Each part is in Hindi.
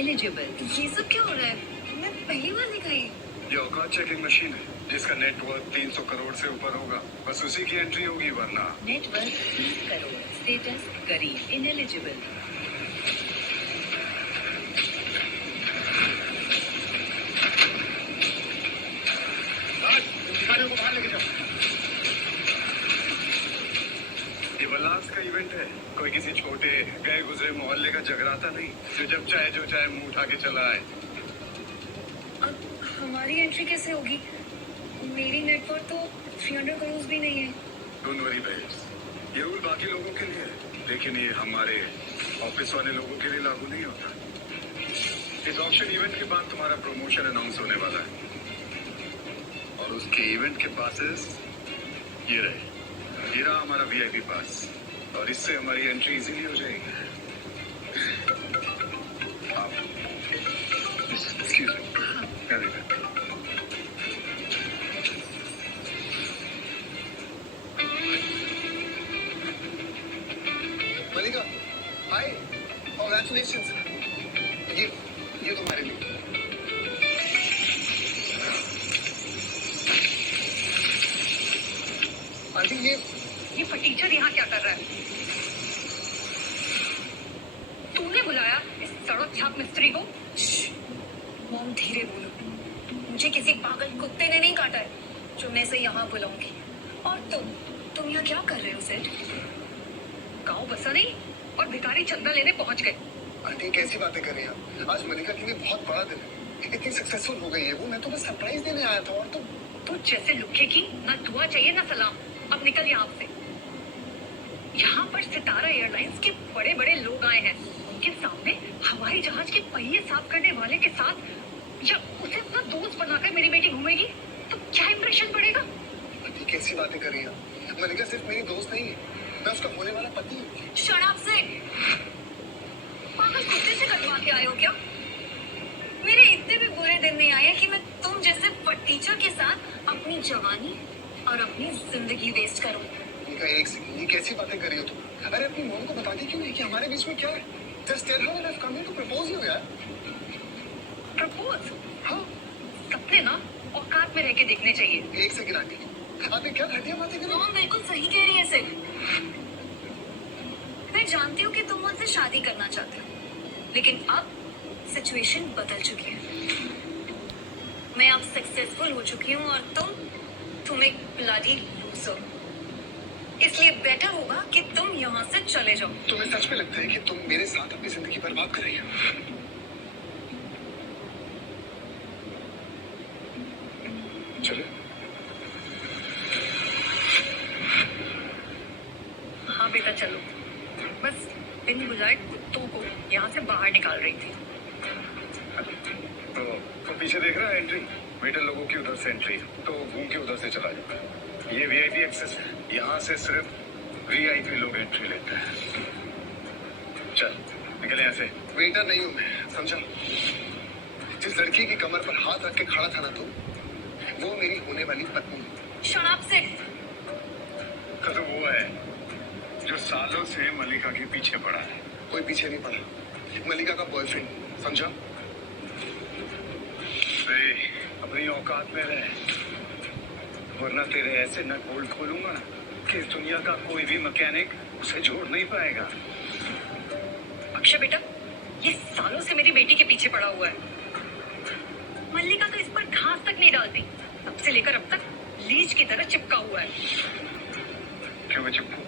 इनएलिजिबल। ये सब क्या हो रहा है? मैं पहली बार देखा ये। ये औकात चेकिंग मशीन है जिसका नेटवर्थ 300 करोड़ से ऊपर होगा, बस उसी की एंट्री होगी, वरना नेटवर्थ 30 करोड़, स्टेटस गरीब, इनएलिजिबल। को बाहर लेके जाओ। ये बल्लास का इवेंट है, कोई किसी छोटे गए गुजरे मोहल्ले का जगराता नहीं जो जब चाहे जो चाहे मुंह उठा के चला आए। अब हमारी एंट्री कैसे होगी? मेरी नेटवर्थ तो 300 करोड़ भी नहीं है। डोंट वरी बेब्स, ये रूल बाकी लोगों के लिए है, लेकिन ये हमारे ऑफिस वाले लोगों के लिए लागू नहीं होता। इस ऑक्शन इवेंट के बाद तुम्हारा प्रमोशन अनाउंस होने वाला है और उसके इवेंट के पासेस ये रहे। ये रहा हमारा वीआईपी पास और इससे हमारी एंट्री इजीली हो जाएगी। Excuse me. Malika, hi, congratulations. ये तुम्हारे लिए। आंटी, ये फटीचर यहाँ क्या कर रहा है? तूने बुलाया इस सड़क छाप मिस्त्री को? मॉम, धीरे बोलो। मुझे किसी पागल कुत्ते ने नहीं काटा है जो मैं इसे यहाँ बुलाऊंगी। और तुम यहाँ क्या कर रहे हो सेठ? गाँव बसा नहीं और भिखारी चंदा लेने पहुंच गए। आंटी, कैसी बातें कर रही हैं? आज मलिका के लिए बहुत बड़ा दिन है, इतनी सक्सेसफुल हो गई है वो। मैं तो बस सरप्राइज देने आया था। और तू जैसे लुखे की ना दुआ चाहिए ना सलाम। अब निकल यहाँ से। यहाँ पर सितारा एयरलाइंस के बड़े बड़े लोग आए हैं, उनके सामने हवाई जहाज के पहिए साफ करने वाले के साथ जब उसे अपना दोस्त बनाकर मेरी बेटी घूमेगी तो क्या इंप्रेशन पड़ेगा? आंटी, कैसी बातें कर रही हैं? मलिका सिर्फ मेरी दोस्त नहीं है, मैं उसका होने वाला पति हूँ। शराब से पागल कुत्ते से कटवा के आए हो क्या? मेरे इतने भी बुरे दिन नहीं आए कि मैं तुम जैसे फटीचर के साथ अपनी जवानी और अपनी जिंदगी वेस्ट करूं। एक सेकंड, ये कैसी बातें कर रही हो तुम? अरे अपनी मॉम को बताती क्यों नहीं कि हमारे बीच में क्या है? Just tell her I am coming to propose you यार। प्रपोज? हाँ, सपने ना औकात में रह के देखने चाहिए। एक सेकंड आंटी, आप क्या घटिया बातें कर रही हो? मॉम बिल्कुल सही कह रही है सिर्फ। मैं जानती हूँ कि तुम मुझसे शादी करना चाहते हो, लेकिन अब सिचुएशन बदल चुकी है। मैं अब सक्सेसफुल हो चुकी हूँ और तुम एक ब्लडी लूजर। इसलिए बेटर होगा कि तुम यहाँ से चले जाओ। तुम्हें सच में लगता है कि तुम मेरे साथ अपनी जिंदगी बर्बाद कर रही हो? चलो। हाँ बेटा चलो, बस बिन बुलाए कुत्तों को यहाँ से बाहर निकाल रही थी। तो पीछे देख रहा है एंट्री? वेटर लोगों की उधर से एंट्री, तो घूम के उधर से चला जाता। ये वीआईपी एक्सेस है, यहाँ से सिर्फ वीआईपी लोग एंट्री लेते हैं। चल निकल यहाँ से। वेटर नहीं हूँ मैं, समझा? जिस लड़की की कमर पर हाथ रख के खड़ा था ना तो वो मेरी होने वाली पत्नी। शराब से तो वो है जो सालों से मलिका के पीछे पड़ा है। कोई पीछे नहीं पड़ा, मलिका का बॉयफ्रेंड, समझा? अपनी औकात में रहे, वरना तेरे ऐसे नट बोल्ट खोलूंगा कि इस दुनिया का कोई भी मैकेनिक उसे जोड़ नहीं पाएगा। अक्षय बेटा, ये सालों से मेरी बेटी के पीछे पड़ा हुआ है। मल्लिका तो इस पर घास तक नहीं डालती, तब से लेकर अब तक लीच की तरह चिपका हुआ है। क्यों मैं चिपकू?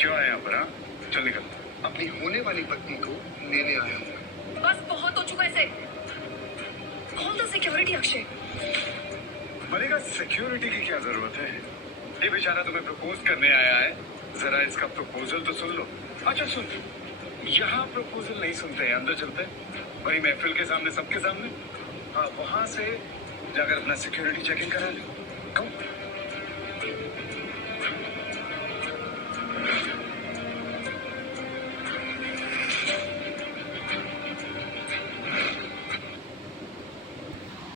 क्यों आया यहाँ पर? हाँ, चल निकल। अपनी होने वाली पत्नी को लेने आया हूँ। बस बहुत हो चुका है इसे। Call the security Akshay. Mallika, security की क्या जरूरत है? ये बेचारा तुम्हें प्रपोज करने आया है, जरा इसका प्रपोजल तो सुन लो। अच्छा सुन, यहाँ प्रपोजल नहीं सुनते हैं, अंदर चलते हैं बड़ी महफिल के सामने, सबके सामने। हाँ, वहां से जाकर अपना सिक्योरिटी चेकिंग करा लो।